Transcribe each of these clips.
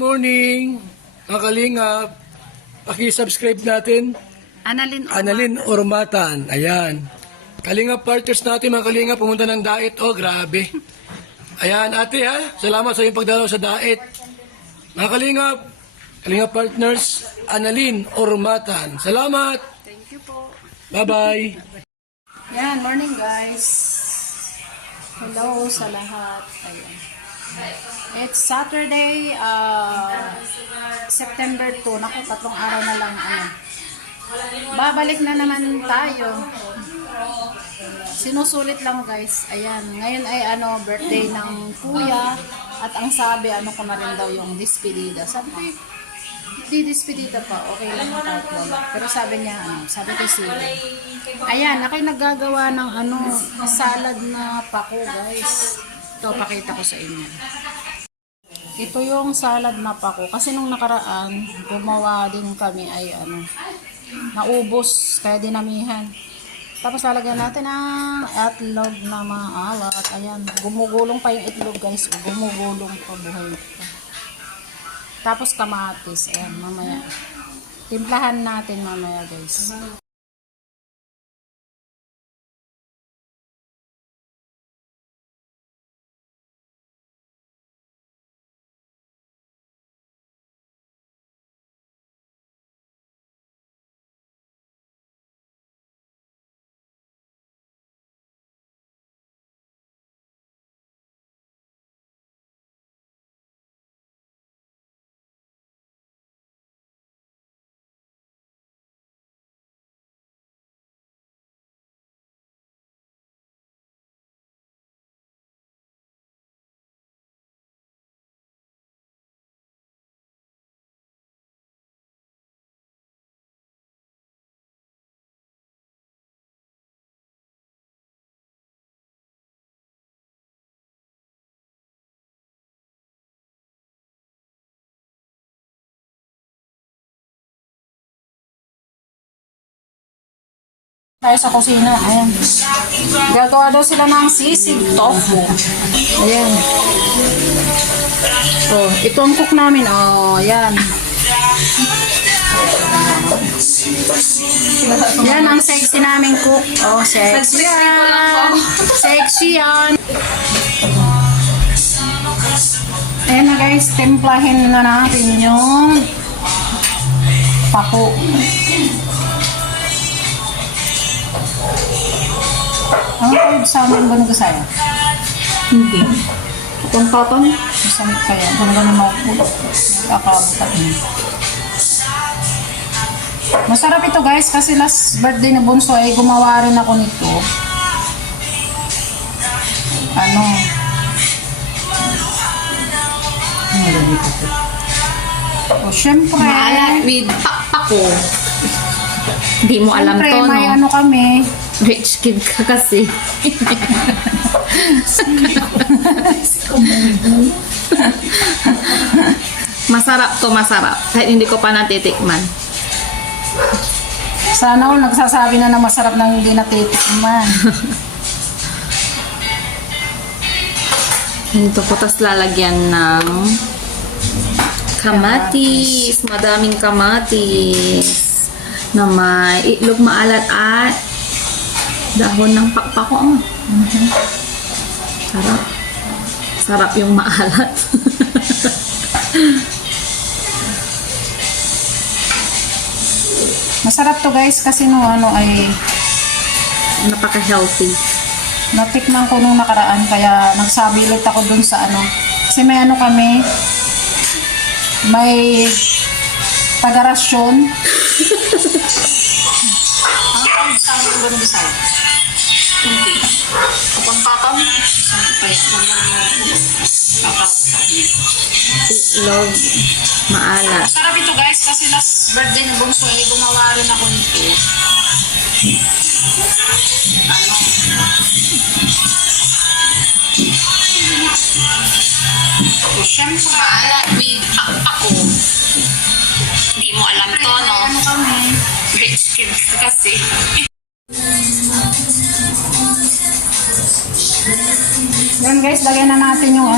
morning, mga kalingap. Paki-subscribe natin. Analin Ormatan. Ayan. Kalingap partners natin, mga kalingap. Pumunta ng daet. Oh, grabe. Ayan, ate ha. Salamat sa iyong pagdalaw sa daet. Mga kalingap, kalingap partners, Analin Ormatan. Salamat. Thank you po. Bye-bye. Yan, morning guys. Hello sa lahat. Ayan. It's Saturday, September 2. Naku, 3 araw na lang. Babalik na naman tayo. Sinusulit lang guys. Ayan, ngayon ay birthday ng kuya. At ang sabi, ko na rin daw yung despedida. Sabi ko, di despedida pa. Okay lang kahit wala. Pero sabi niya, sabi ko siya. Ayan, ako'y naggagawa ng salad na pako guys. Ito, pakita ko sa inyo. Ito yung salad na pako. Kasi nung nakaraan, gumawa din kami ay naubos. Kaya dinamihan. Tapos lalagyan natin ang itlog na maalat. Ayan, gumugulong pa yung itlog guys. Gumugulong pa buhay pa. Tapos kamatis. Ayan, mamaya. Timplahan natin mamaya guys. Tayo sa kusina, ayan. Gagawa daw sila ng sisig tofu. Ayan. So, ito ang cook namin. Ayan. Yan ang sexy naming cook. Sexy yan. Sexy yan. Ayan na guys, templahin na natin yung pako. Ang tawag sa amin ba nung kasaya? Hindi. Kung tatang? Masamit kaya. Kung gano'n makukulot. Nagkakabutan. Masarap ito guys kasi last birthday na bunso ay gumawa rin ako nito. Syempre. Maalat with pakpako. Hindi mo alam to, no? May kami. Rich kid ka kasi. Masarap to, masarap. Kahit hindi ko pa natitikman. Sana all nagsasabi na masarap nang hindi natitikman. Ito po, tas lalagyan ng kamatis. Madaming kamatis. Na may itlog maalat at dahon ng pakpako. Sarap. Sarap yung maalat. Masarap to guys kasi ay napaka-healthy. natikman ko nung nakaraan kaya nagsabi ulit ako dun sa kasi may kami may tagarasyon. Ang sabi ko ganun sa hindi. Kapag papam, Itlog maalat. masarap ito guys kasi last birthday ng bunso ay gumawa rin ako nito. Siyempre, Maalat with pakpako. Hindi mo alam to, no? kami. Rich kid kasi. Yan guys, lagyan na natin yung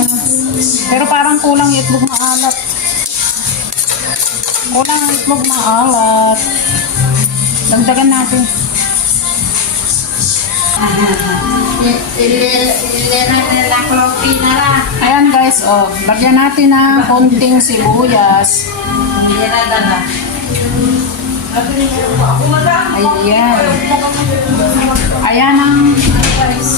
Pero parang kulang yung itlog na alat. Kulang ang itlog ng alat. Dagdagan natin. Ayan guys, oh. Lagyan natin ng konting sibuyas. Ayan. Ayan ang guys.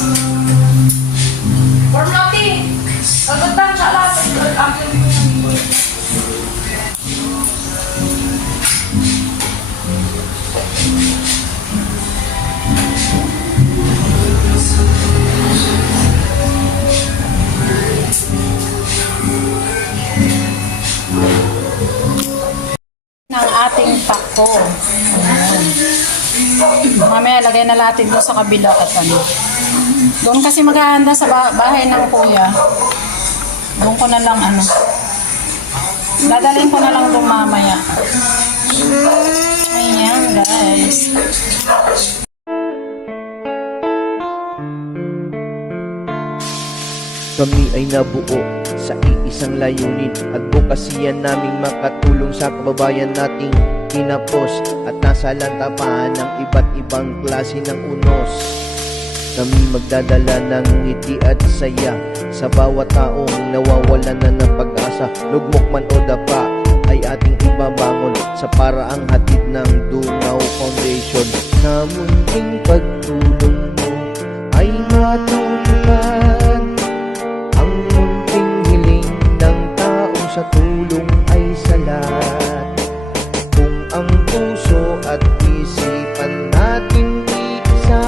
Ng ating pako. Ayan. Mamaya lagay na natin doon sa kabila at ano. Doon kasi maghahanda sa bahay ng kuya. Doon ko na lang ano. Dadalhin ko na lang doon mamaya. Ayan guys. Kami ay nabuo sa iisang layunin, advokasya naming makatulong sa kababayan nating kinapos at nasa lantapan ng iba't ibang klase ng unos. Kami magdadala ng ngiti at saya sa bawat taong nawawalan na ng pag-asa. Lugmok man o dapa ay ating ibabangon sa paraang hatid ng Dungaw Foundation. Sa munting pagtulong mo ay matutupad ang munting hiling ng taong sa tulong ay salat. Kung ang puso at isipan natin iisa,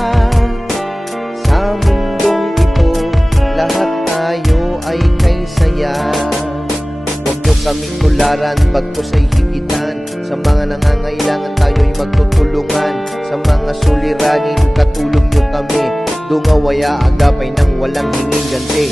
sa mundong ito lahat tayo ay kay saya. Huwag nyo kaming tularan, bagkus ay higitan. Sa mga nangangailangan tayo'y magtutulungan. Sa mga suliranin, katulong nyo kami. Dungawaya agapay ng walang hinging ganti.